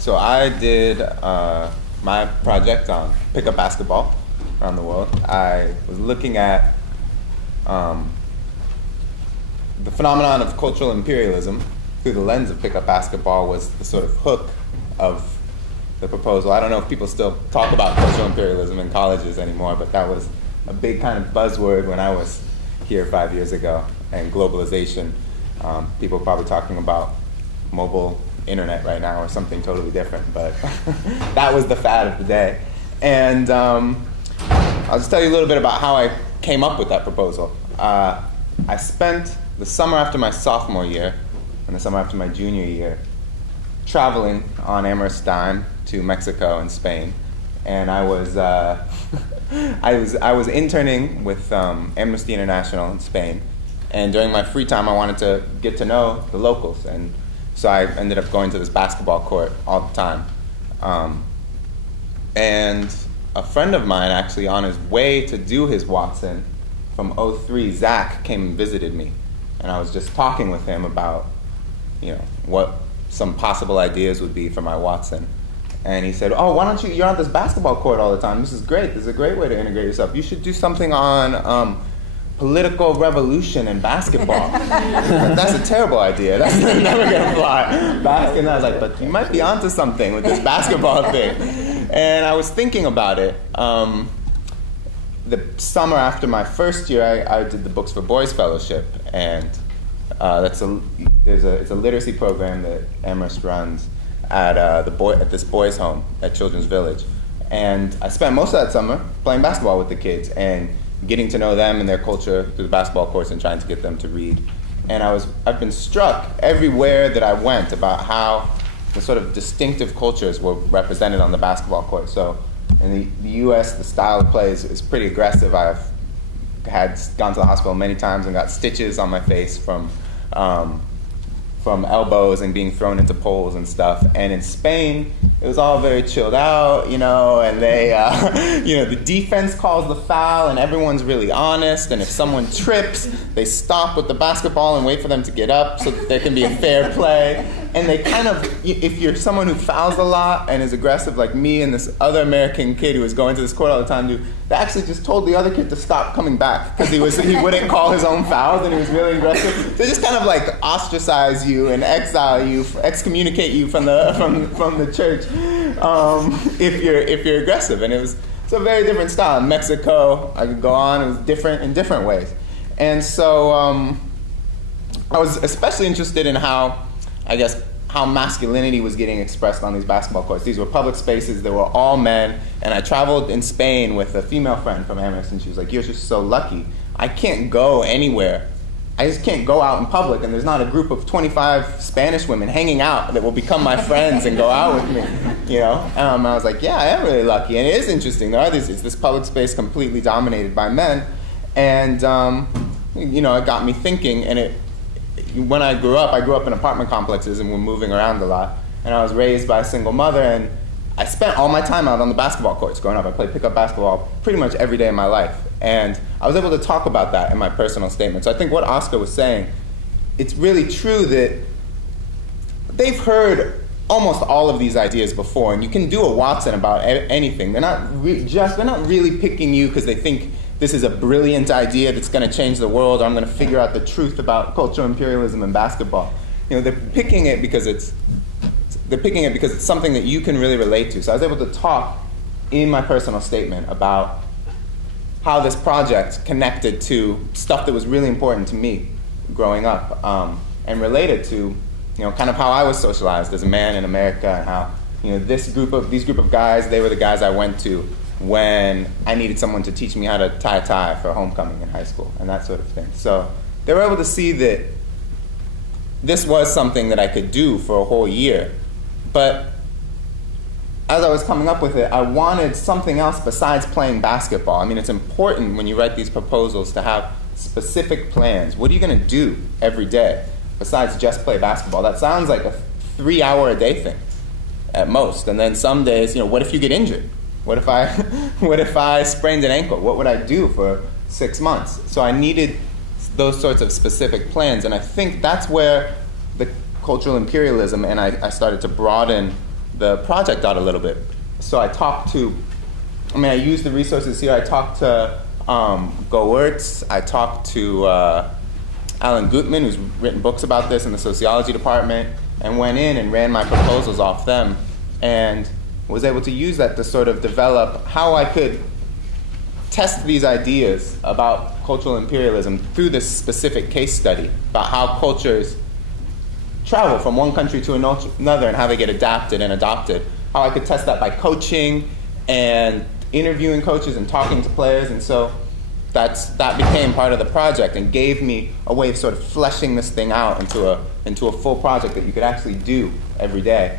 So I did my project on pickup basketball around the world. I was looking at the phenomenon of cultural imperialism through the lens of pickup basketball was the sort of hook of the proposal. I don't know if people still talk about cultural imperialism in colleges anymore, but that was a big kind of buzzword when I was here 5 years ago, and globalization. People are probably talking about mobile internet right now or something totally different, but that was the fad of the day. And I'll just tell you a little bit about how I came up with that proposal. I spent the summer after my sophomore year and the summer after my junior year traveling on Amherst dime to Mexico and Spain, and I was I was interning with Amnesty International in Spain, and during my free time I wanted to get to know the locals, and so I ended up going to this basketball court all the time. And a friend of mine, actually on his way to do his Watson from '03, Zach, came and visited me, and I was just talking with him about, what some possible ideas would be for my Watson. And he said, "Oh, why don't you're on this basketball court all the time. This is great. This is a great way to integrate yourself. You should do something on political revolution in basketball." That's a terrible idea. That's never going to fly. And I was like, "But you might be onto something with this basketball thing." And I was thinking about it. The summer after my first year, I did the Books for Boys Fellowship, and it's a literacy program that Amherst runs at this boys' home at Children's Village. And I spent most of that summer playing basketball with the kids and getting to know them and their culture through the basketball courts and trying to get them to read. And I've been struck everywhere that I went about how the sort of distinctive cultures were represented on the basketball court. So in the U.S., the style of play is pretty aggressive. I've gone to the hospital many times and got stitches on my face from elbows and being thrown into poles and stuff. And in Spain, it was all very chilled out, and they, the defense calls the foul and everyone's really honest. And if someone trips, they stop with the basketball and wait for them to get up so that there can be a fair play. And they kind of, if you're someone who fouls a lot and is aggressive like me and this other American kid who was going to this court all the time, they actually just told the other kid to stop coming back because he wouldn't call his own fouls and he was really aggressive. They just kind of like ostracize you and exile you, excommunicate you from the church if you're aggressive. And it's a very different style. In Mexico, I could go on. It was different in different ways. And so I was especially interested in how masculinity was getting expressed on these basketball courts. These were public spaces. They were all men. And I traveled in Spain with a female friend from Amherst, and she was like, "You're just so lucky. I can't go anywhere. I just can't go out in public, and there's not a group of 25 Spanish women hanging out that will become my friends and go out with me." I was like, yeah, I am really lucky. And it is interesting. It's this public space completely dominated by men. And, it got me thinking. And when I grew up in apartment complexes and we're moving around a lot. And I was raised by a single mother, and I spent all my time out on the basketball courts growing up. I played pickup basketball pretty much every day of my life. And I was able to talk about that in my personal statement. So I think what Oscar was saying, it's really true that they've heard almost all of these ideas before, and you can do a Watson about anything. They're not really picking you because they think this is a brilliant idea that's going to change the world, or I'm going to figure out the truth about cultural imperialism and basketball. They're picking it because it's something that you can really relate to. So I was able to talk in my personal statement about how this project connected to stuff that was really important to me growing up, and related to kind of how I was socialized as a man in America, and how these group of guys, they were the guys I went to when I needed someone to teach me how to tie a tie for homecoming in high school and that sort of thing. So they were able to see that this was something that I could do for a whole year. But as I was coming up with it, I wanted something else besides playing basketball. I mean, it's important when you write these proposals to have specific plans. What are you going to do every day besides just play basketball? That sounds like a 3-hour-a-day thing at most. And then some days, what if you get injured? What if I sprained an ankle? What would I do for 6 months? So I needed those sorts of specific plans. And I think that's where the cultural imperialism, and I started to broaden the project out a little bit. So I talked to, I used the resources here. I talked to Goertz. I talked to Alan Gutman, who's written books about this in the sociology department, and went in and ran my proposals off them, and was able to use that to sort of develop how I could test these ideas about cultural imperialism through this specific case study about how cultures travel from one country to another and how they get adapted and adopted. How I could test that by coaching and interviewing coaches and talking to players, and so that became part of the project and gave me a way of sort of fleshing this thing out into a full project that you could actually do every day.